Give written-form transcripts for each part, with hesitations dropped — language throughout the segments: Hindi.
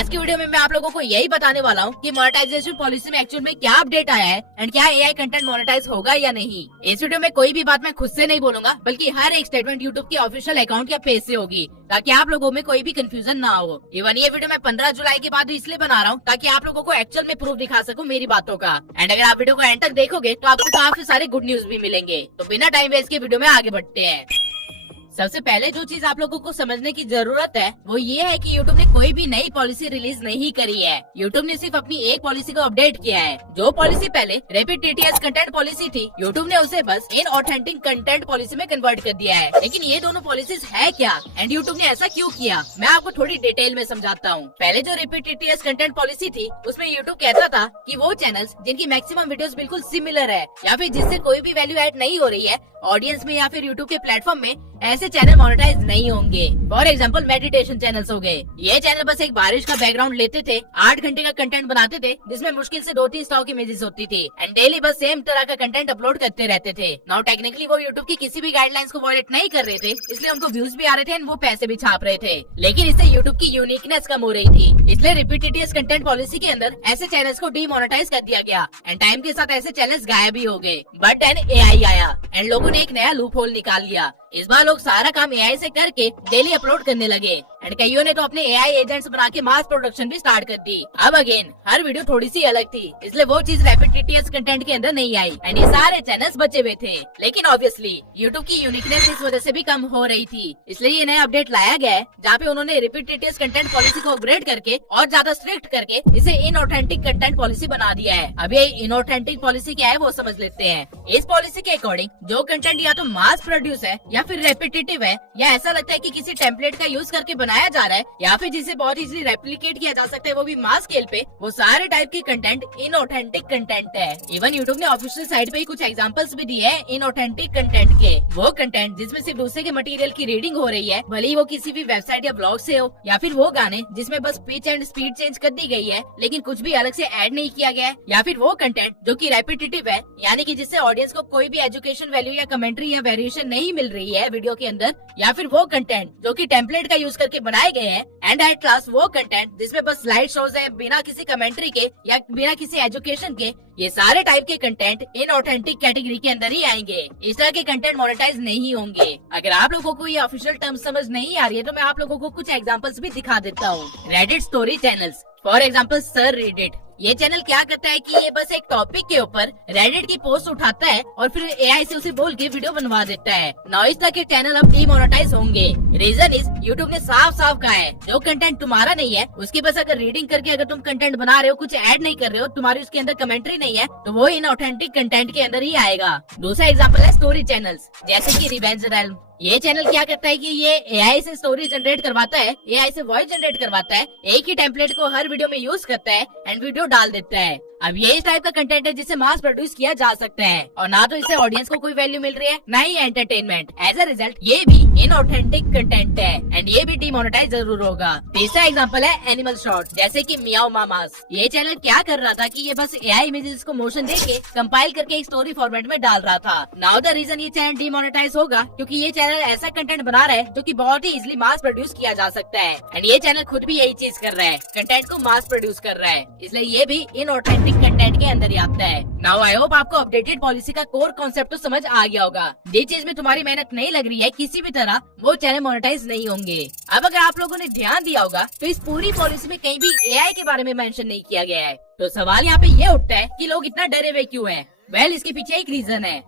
आज की वीडियो में मैं आप लोगों को यही बताने वाला हूँ कि मोनेटाइजेशन पॉलिसी में एक्चुअल में क्या अपडेट आया है एंड क्या एआई कंटेंट मोनेटाइज होगा या नहीं। इस वीडियो में कोई भी बात मैं खुद से नहीं बोलूंगा, बल्कि हर एक स्टेटमेंट यूट्यूब के ऑफिशियल अकाउंट या पेज से होगी, ताकि आप लोगों में कोई भी कंफ्यूजन ना हो। इवन ये वीडियो मैं 15 जुलाई के बाद इसलिए बना रहा हूँ ताकि आप लोगों को एक्चुअल में प्रूफ दिखा सकूँ मेरी बातों का। एंड अगर आप वीडियो को एंड तक देखोगे तो आपको काफी सारे गुड न्यूज भी मिलेंगे। तो बिना टाइम वेस्ट के वीडियो में आगे बढ़ते हैं। सबसे पहले जो चीज आप लोगों को समझने की जरूरत है वो ये है कि YouTube ने कोई भी नई पॉलिसी रिलीज नहीं करी है। YouTube ने सिर्फ अपनी एक पॉलिसी को अपडेट किया है। जो पॉलिसी पहले रेपिटेटिव कंटेंट पॉलिसी थी, YouTube ने उसे बस इनऑथेंटिक कंटेंट पॉलिसी में कन्वर्ट कर दिया है। लेकिन ये दोनों पॉलिसीज है क्या एंड YouTube ने ऐसा क्यों किया, मैं आपको थोड़ी डिटेल में समझाता हूँ। पहले जो रेपिटेटिव कंटेंट पॉलिसी थी उसमें YouTube कहता था कि वो चैनल्स जिनकी मैक्सिमम वीडियोस बिल्कुल सिमिलर है या फिर जिससे कोई भी वैल्यू ऐड नहीं हो रही है ऑडियंस में या फिर YouTube के प्लेटफॉर्म में, ऐसे चैनल मोनेटाइज नहीं होंगे। फॉर एग्जाम्पल मेडिटेशन चैनल्स हो गए। ये चैनल बस एक बारिश का बैकग्राउंड लेते थे, 8 घंटे का कंटेंट बनाते थे जिसमें मुश्किल से 2-3 स्टॉक इमेजेस होती थी एंड डेली बस सेम तरह का कंटेंट अपलोड करते रहते थे। नाउ टेक्निकली वो यूट्यूब की किसी भी गाइडलाइंस को वॉयलेट नहीं कर रहे थे, इसलिए उनको व्यूज भी आ रहे थे एंड वो पैसे भी छाप रहे थे। लेकिन इससे यूट्यूब की यूनिकनेस कम हो रही थी, इसलिए रिपीटेटिव कंटेंट पॉलिसी के अंदर ऐसे चैनल्स को डीमोनेटाइज कर दिया गया एंड टाइम के साथ ऐसे चैनल्स गायब भी हो गए। बट देन एआई आया एंड लोगों ने एक नया लूप होल निकाल लिया। इस बार लोग सारा काम एआई से करके डेली अपलोड करने लगे एंड कईयों ने तो अपने एआई एजेंट्स बना के मास प्रोडक्शन भी स्टार्ट कर दी। अब अगेन हर वीडियो थोड़ी सी अलग थी, इसलिए वो चीज रेपिटेटिव कंटेंट के अंदर नहीं आई एंड ये सारे चैनल्स बचे हुए थे। लेकिन ऑब्वियसली यूट्यूब की यूनिकनेस इस वजह से भी कम हो रही थी, इसलिए ये नया अपडेट लाया गया है जहाँ पे उन्होंने रिपीटेटिव कंटेंट पॉलिसी को अपग्रेड करके और ज्यादा स्ट्रिक्ट करके इसे इनऑथेंटिक कंटेंट पॉलिसी बना दिया है। अब ये इनऑथेंटिक पॉलिसी क्या है वो समझ लेते हैं। इस पॉलिसी के अकॉर्डिंग जो कंटेंट या तो मास प्रोड्यूस है या फिर रेपिटेटिव है या ऐसा लगता है कि किसी टेम्पलेट का यूज करके बनाया जा रहा है या फिर जिसे बहुत इजीली रेप्लिकेट किया जा सकता है वो भी मास स्केल पे, वो सारे टाइप के कंटेंट इनऑथेंटिक कंटेंट है। इवन यूट्यूब ने ऑफिशियल साइट पे ही कुछ एग्जांपल्स भी दिए हैं इनऑथेंटिक कंटेंट के। वो कंटेंट जिसमें सिर्फ दूसरे के मटेरियल की रीडिंग हो रही है, भले ही वो किसी भी वेबसाइट या ब्लॉग से हो, या फिर वो गाने जिसमें बस पिच एंड स्पीड चेंज कर दी गई है लेकिन कुछ भी अलग से ऐड नहीं किया गया है, या फिर वो कंटेंट जो की रेपिटेटिव है यानी कि जिससे ऑडियंस को कोई भी एजुकेशन वैल्यू या कमेंट्री या वेरिएशन नहीं मिल रही है वीडियो के अंदर, या फिर वो कंटेंट जो कि टेम्पलेट का यूज करके बनाए गए हैं, एंड एट लास्ट वो कंटेंट जिसमें बस स्लाइड शोज है बिना किसी कमेंट्री के या बिना किसी एजुकेशन के। ये सारे टाइप के कंटेंट इनऑथेंटिक कैटेगरी के अंदर ही आएंगे। इस तरह के कंटेंट मोनेटाइज नहीं होंगे। अगर आप लोगों को ये ऑफिशियल टर्म समझ नहीं आ रही है तो मैं आप लोगों को कुछ एग्जांपल्स भी दिखा देता हूँ। Reddit story channels, for example sir Reddit, ये चैनल क्या करता है कि ये बस एक टॉपिक के ऊपर रेडिट की पोस्ट उठाता है और फिर एआई से उसे बोल के वीडियो बनवा देता है। नाउ इस तरह के चैनल अब डीमोनेटाइज होंगे। रीजन इज यूट्यूब ने साफ साफ कहा है जो कंटेंट तुम्हारा नहीं है उसकी बस अगर रीडिंग करके अगर तुम कंटेंट बना रहे हो, कुछ ऐड नहीं कर रहे हो, तुम्हारी उसके अंदर कमेंट्री नहीं है, तो वो इनऑथेंटिक कंटेंट के अंदर ही आएगा। दूसरा एग्जाम्पल है स्टोरी चैनल्स, जैसे की रिवेंज रेल्म। ये चैनल क्या करता है कि ये एआई से स्टोरी जनरेट करवाता है, एआई से वॉइस जनरेट करवाता है, एक ही टेम्पलेट को हर वीडियो में यूज करता है एंड वीडियो डाल देता है। अब ये इस टाइप का कंटेंट है जिसे मास प्रोड्यूस किया जा सकता है और ना तो इससे ऑडियंस को कोई वैल्यू मिल रही है ना ही एंटरटेनमेंट। एज अ रिजल्ट ये भी इनऑथेंटिक कंटेंट है एंड ये भी डीमोनेटाइज जरूर होगा। तीसरा एग्जांपल है एनिमल शॉर्ट, जैसे कि मियाओ मामास। ये चैनल क्या कर रहा था कि ये बस एआई इमेजेस को मोशन देके कंपाइल करके एक स्टोरी फॉर्मेट में डाल रहा था। नाउ द रीजन ये चैनल डीमोनेटाइज होगा क्योंकि ये चैनल ऐसा कंटेंट बना रहा है जो कि बहुत ही इजिली मास प्रोड्यूस किया जा सकता है एंड ये चैनल खुद भी यही चीज कर रहा है, कंटेंट को मास प्रोड्यूस कर रहा है, इसलिए ये भी इनऑथेंटिक कंटेंट के अंदर ही आता है। नाउ आई होप आपको अपडेटेड पॉलिसी का कोर कॉन्सेप्ट तो समझ आ गया होगा। जिस चीज में तुम्हारी मेहनत नहीं लग रही है किसी भी तरह, वो चैनल मोनेटाइज नहीं होंगे। अब अगर आप लोगों ने ध्यान दिया होगा तो इस पूरी पॉलिसी में कहीं भी एआई के बारे में मेंशन नहीं किया गया है। तो सवाल यहाँ पे ये उठता है कि लोग इतना डरे हुए क्यों हैं? वेल, इसके पीछे एक रीजन है।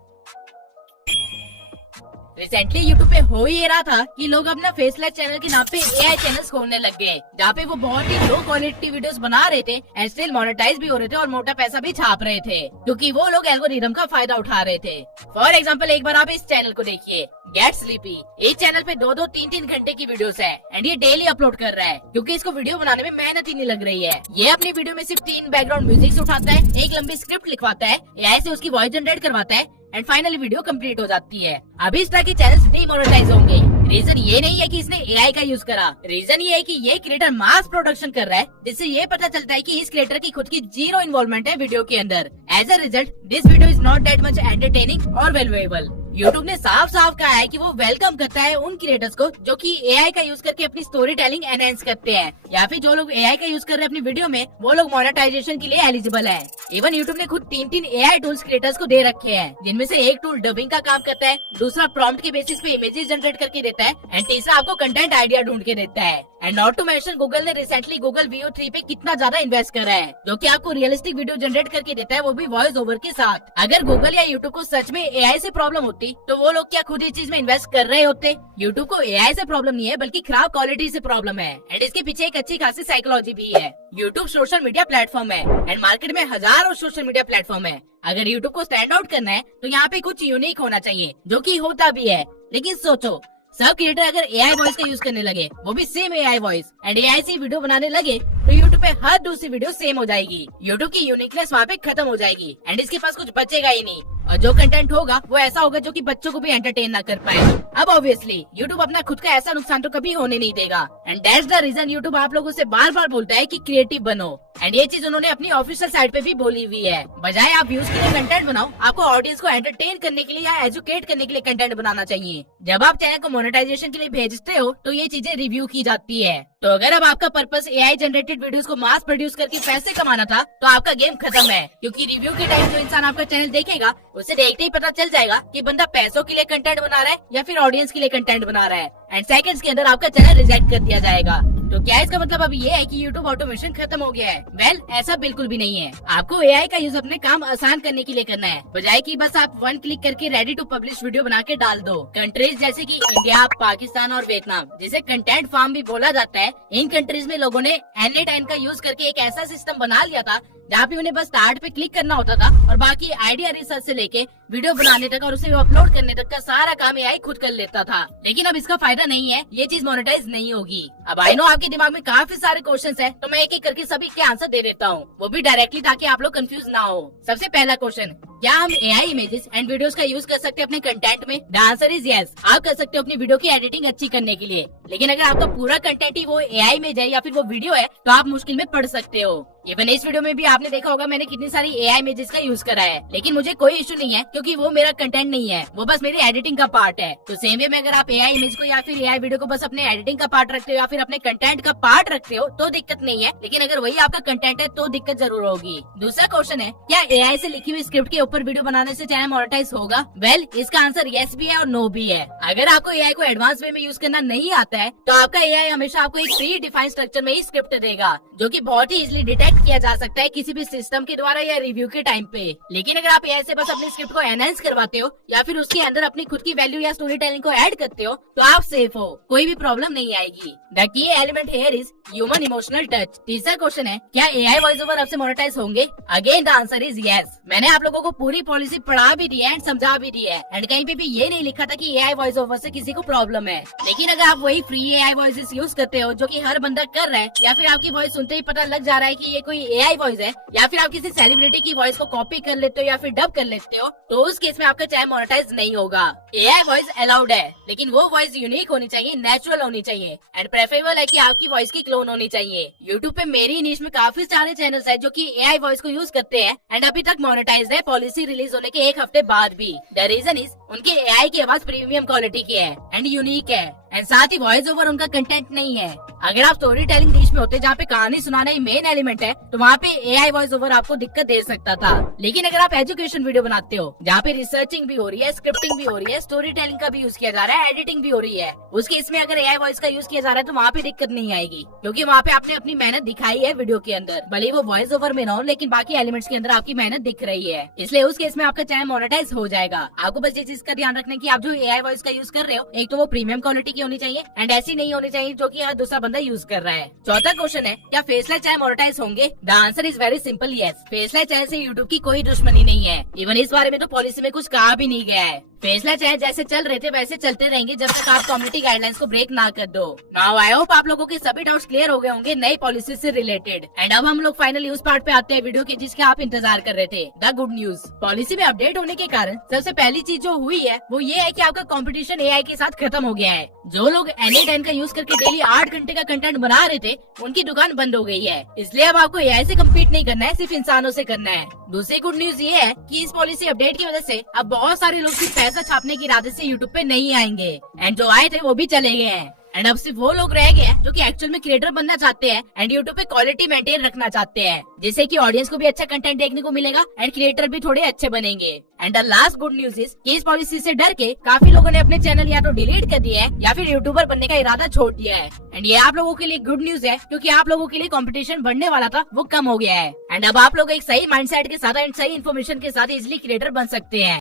रिसेंटली यूट्यूब पे हो ही रहा था कि लोग अपना फेसलेस चैनल के नाम पे एआई चैनल्स खोलने लग गए, जहाँ पे वो बहुत ही लो क्वालिटी वीडियोस बना रहे थे एंड स्टिल मोनेटाइज भी हो रहे थे और मोटा पैसा भी छाप रहे थे क्योंकि वो लोग एल्गोरिथम का फायदा उठा रहे थे। फॉर एग्जाम्पल एक बार आप इस चैनल को देखिए, गेट स्लीपी। इस चैनल पे 2-2, 3-3 घंटे की वीडियोस है एंड ये डेली अपलोड कर रहा है क्योंकि इसको वीडियो बनाने में मेहनत ही नहीं लग रही है। ये अपनी वीडियो में सिर्फ 3 बैकग्राउंड म्यूजिक उठाता है, एक लंबी स्क्रिप्ट लिखवाता है, एआई से उसकी वॉइस जनरेट करवाता है एंड फाइनली वीडियो कंप्लीट हो जाती है। अभी इस तरह के चैनल्स डीमोनेटाइज होंगे। रीजन ये नहीं है कि इसने एआई का यूज करा, रीजन ये है कि ये क्रिएटर मास प्रोडक्शन कर रहा है जिससे ये पता चलता है कि इस क्रिएटर की खुद की जीरो इन्वॉल्वमेंट है वीडियो के अंदर। As a result this video is not that much entertaining और वैल्यूएबल। यूट्यूब ने साफ साफ कहा है कि वो वेलकम करता है उन क्रिएटर्स को जो कि एआई का यूज करके अपनी स्टोरी टेलिंग एनहेंस करते हैं, या फिर जो लोग एआई का यूज कर रहे हैं अपनी वीडियो में वो लोग मोनेटाइजेशन के लिए एलिजिबल है। इवन यूट्यूब ने खुद 3 एआई टूल्स क्रिएटर्स को दे रखे हैं, जिनमें से एक टूल डबिंग का काम करता है, दूसरा प्रॉम्प्ट के बेसिस पे इमेजेस जनरेट करके देता है, एंड तीसरा आपको कंटेंट आइडिया ढूंढ के देता है। And not to mention Google ने रिसेंटली गूगल VO3 पे कितना ज्यादा इन्वेस्ट करा है, जो कि आपको रियलिस्टिक वीडियो जनरेट करके देता है, वो भी वॉइस ओवर के साथ। अगर गूगल या यूट्यूब को सच में एआई से प्रॉब्लम होती तो वो लोग क्या खुद इस चीज में इन्वेस्ट कर रहे होते? यूट्यूब को एआई से प्रॉब्लम नहीं है बल्कि खराब क्वालिटी से प्रॉब्लम है, एंड इसके पीछे एक अच्छी खासी साइकोलॉजी भी है। यूट्यूब सोशल मीडिया प्लेटफॉर्म है एंड मार्केट में हजारों सोशल मीडिया प्लेटफॉर्म है। अगर यूट्यूब को स्टैंड आउट करना है तो यहाँ पे कुछ यूनिक होना चाहिए, जो कि होता भी है। लेकिन सोचो, सब क्रिएटर अगर एआई वॉइस का यूज करने लगे, वो भी same AI voice and AI से वीडियो बनाने लगे, तो यूट्यूब पे हर दूसरी वीडियो सेम हो जाएगी। यूट्यूब की यूनिकनेस वहाँ पे खत्म हो जाएगी एंड इसके पास कुछ बचेगा ही नहीं, और जो कंटेंट होगा वो ऐसा होगा जो कि बच्चों को भी एंटरटेन ना कर पाए। अब ऑब्वियसली यूट्यूब अपना खुद का ऐसा नुकसान तो कभी होने नहीं देगा, and that's the reason YouTube आप लोगों से बार बार बोलता है कि क्रिएटिव बनो, एंड ये चीज उन्होंने अपनी ऑफिशियल साइट पे भी बोली हुई है। बजाय आप व्यूज के लिए कंटेंट बनाओ, आपको ऑडियंस को एंटरटेन करने के लिए या एजुकेट करने के लिए कंटेंट बनाना चाहिए। जब आप चैनल को मोनेटाइजेशन के लिए भेजते हो तो ये चीजें रिव्यू की जाती है। तो अगर अब आपका पर्पस एआई जनरेटेड वीडियोस को मास प्रोड्यूस करके पैसे कमाना था, तो आपका गेम खत्म है, क्योंकि रिव्यू के टाइम जो इंसान आपका चैनल देखेगा उसे देखते ही पता चल जाएगा कि बंदा पैसों के लिए कंटेंट बना रहा है या फिर ऑडियंस के लिए कंटेंट बना रहा है, एंड सेकंड्स के अंदर आपका चैनल रिजेक्ट कर दिया जाएगा। तो क्या इसका मतलब अब ये है कि यूट्यूब ऑटोमेशन खत्म हो गया है? वेल, ऐसा बिल्कुल भी नहीं है। आपको एआई का यूज अपने काम आसान करने के लिए करना है, बजाय कि बस आप 1 क्लिक करके रेडी टू पब्लिश वीडियो बना के डाल दो। कंट्रीज जैसे कि इंडिया, पाकिस्तान और वियतनाम, जिसे कंटेंट फार्म भी बोला जाता है, इन कंट्रीज में लोगों ने N8N का यूज करके एक ऐसा सिस्टम बना लिया था जहाँ पे उन्हें बस स्टार्ट पे क्लिक करना होता था और बाकी आइडिया रिसर्च से लेके वीडियो बनाने तक और उसे अपलोड करने तक का सारा काम एआई खुद कर लेता था। लेकिन अब इसका फायदा नहीं है, ये चीज मोनेटाइज नहीं होगी। अब आई नो आपके दिमाग में काफी सारे क्वेश्चंस हैं, तो मैं एक एक करके सभी के आंसर दे देता हूँ, वो भी डायरेक्टली, ताकि आप लोग कंफ्यूज ना हो। सबसे पहला क्वेश्चन, क्या हम एआई इमेजेस एंड वीडियोस का यूज कर सकते हैं अपने कंटेंट में? The answer is yes. आप कर सकते हो अपनी वीडियो की एडिटिंग अच्छी करने के लिए, लेकिन अगर आपका पूरा कंटेंट ही वो एआई इमेज है या फिर वो वीडियो है, तो आप मुश्किल में पड़ सकते हो। इवन इस वीडियो में भी आपने देखा होगा मैंने कितनी सारी एआई इमेजेस का यूज करा है, लेकिन मुझे कोई इशू नहीं है, क्योंकि वो मेरा कंटेंट नहीं है, वो बस मेरी एडिटिंग का पार्ट है। तो सेम वे में अगर आप एआई इमेज को या फिर एआई वीडियो को बस अपने एडिटिंग का पार्ट रखते हो या फिर अपने कंटेंट का पार्ट रखते हो तो दिक्कत नहीं है, लेकिन अगर वही आपका कंटेंट है तो दिक्कत जरूर होगी। दूसरा क्वेश्चन है, क्या एआई से लिखी हुई स्क्रिप्ट के ऊपर वीडियो बनाने से चैनल मोनेटाइज होगा? वेल, इसका आंसर यस भी है और नो भी है। अगर आपको एआई को एडवांस वे में यूज करना नहीं आता है, तो आपका एआई हमेशा आपको एक प्री डिफाइंड स्ट्रक्चर में ही स्क्रिप्ट देगा, जो कि बहुत ही इजीली डिटेक्ट किया जा सकता है किसी भी सिस्टम के द्वारा या रिव्यू के टाइम पे। लेकिन अगर आप एआई से बस अपनी स्क्रिप्ट को एनहांस करवाते हो या फिर उसके अंदर अपनी खुद की वैल्यू या स्टोरी टेलिंग को ऐड करते हो, तो आप सेफ हो, कोई भी प्रॉब्लम नहीं आएगी। The key element here is human emotional touch. तीसरा क्वेश्चन है, क्या एआई वॉइस ओवर अब से मोनेटाइज होंगे? Again the answer is yes. मैंने आप लोगों को पूरी पॉलिसी पढ़ा भी दी है एंड समझा भी दी है, एंड कहीं पे भी ये नहीं लिखा था कि एआई वॉइस ओवर से किसी को प्रॉब्लम है। लेकिन अगर आप वही फ्री एआई वॉइस यूज करते हो जो कि हर बंदा कर रहा है, या फिर आपकी वॉइस सुनते ही पता लग जा रहा है कि ये कोई एआई वॉइस है, या फिर आप किसी सेलिब्रिटी की वॉइस को कॉपी कर लेते हो या फिर डब कर लेते हो, तो उस केस में आपका चैनल मोनेटाइज नहीं होगा। एआई वॉइस अलाउड है, लेकिन वो वॉइस यूनिक होनी चाहिए, नेचुरल होनी चाहिए, एंड प्रेफरेबल है कि आपकी वॉइस की क्लोन होनी चाहिए। यूट्यूब पे मेरी निश में काफी सारे चैनल्स हैं जो कि एआई वॉइस को यूज करते हैं एंड अभी तक मोनेटाइज है, पॉलिसी रिलीज होने के 1 हफ्ते बाद भी। द रीजन इज उनके एआई की आवाज प्रीमियम क्वालिटी की है एंड यूनिक है, एंड साथ ही वॉइस ओवर उनका कंटेंट नहीं है। अगर आप स्टोरी टेलिंग निश में होते जहाँ पे कहानी सुनाना ही मेन एलिमेंट है, तो वहाँ पे एआई वॉइस ओवर आपको दिक्कत दे सकता था। लेकिन अगर आप एजुकेशन वीडियो बनाते हो जहाँ पे रिसर्चिंग भी हो रही है, स्क्रिप्टिंग भी हो रही है, स्टोरी टेलिंग का भी यूज किया जा रहा है, एडिटिंग भी हो रही है, उस केस में अगर एआई वॉइस का यूज किया जा रहा है तो वहाँ पे दिक्कत नहीं आएगी, क्योंकि वहाँ पे आपने अपनी मेहनत दिखाई है वीडियो के अंदर, भले वो वॉइस ओवर में ना हो, लेकिन बाकी एलिमेंट्स के अंदर आपकी मेहनत दिख रही है, इसलिए उस केस में आपका चैनल मोनेटाइज हो जाएगा। आपको बस ये चीज का ध्यान रखना कि आप जो एआई वॉइस का यूज कर रहे हो, एक तो वो प्रीमियम क्वालिटी की होनी चाहिए एंड ऐसी नहीं होनी चाहिए जो कि हर दूसरा बंदा यूज कर रहा है। चौथा क्वेश्चन है, क्या फेसलाइट चैनल मोनेटाइज होंगे? The answer is very simple yes. Facelight channel से यूट्यूब की कोई दुश्मनी नहीं है, इवन इस बारे में तो पॉलिसी में कुछ कहा भी नहीं गया है। फेसलाइट चैनल जैसे चल रहे थे वैसे चलते रहेंगे जब तक आप कम्युनिटी गाइडलाइंस को ब्रेक ना कर दो। नाउ आई होप आप लोगों के सभी डाउट्स क्लियर हो गए होंगे नई पॉलिसी से रिलेटेड, एंड अब हम लोग फाइनली उस पार्ट पे आते हैं वीडियो के जिसके आप इंतजार कर रहे थे, द गुड न्यूज। पॉलिसी में अपडेट होने के कारण सबसे पहली चीज जो हुई है वो ये है कि आपका कंपटीशन एआई के साथ खत्म हो गया है। जो लोग N8N का यूज करके डेली 8 घंटे का कंटेंट बना रहे थे, उनकी दुकान बंद हो गई है, इसलिए अब आपको एआई से कम्पीट नहीं करना है, सिर्फ इंसानों से करना है। दूसरी गुड न्यूज ये है कि इस पॉलिसी अपडेट की वजह से अब बहुत सारे लोग सिर्फ पैसे पैसा छापने के इरादे से यूट्यूब पे नहीं आएंगे, एंड जो आए थे वो भी चले गए हैं। एंड अब सिर्फ वो लोग रह गए हैं जो कि एक्चुअल में क्रिएटर बनना चाहते हैं एंड यूट्यूब पे क्वालिटी मेंटेन रखना चाहते हैं, जिससे कि ऑडियंस को भी अच्छा कंटेंट देखने को मिलेगा एंड क्रिएटर भी थोड़े अच्छे बनेंगे। And the last good news is कि इस पॉलिसी से डर के काफी लोगों ने अपने चैनल या तो डिलीट कर दिया है या फिर यूट्यूबर बनने का इरादा छोड़ दिया है। एंड ये आप लोगों के लिए गुड न्यूज है, क्योंकि आप लोगों के लिए कंपटीशन बढ़ने वाला था वो कम हो गया है। एंड अब आप लोग एक सही माइंडसेट के साथ एंड सही इन्फॉर्मेशन के साथ इजिली क्रिएटर बन सकते हैं।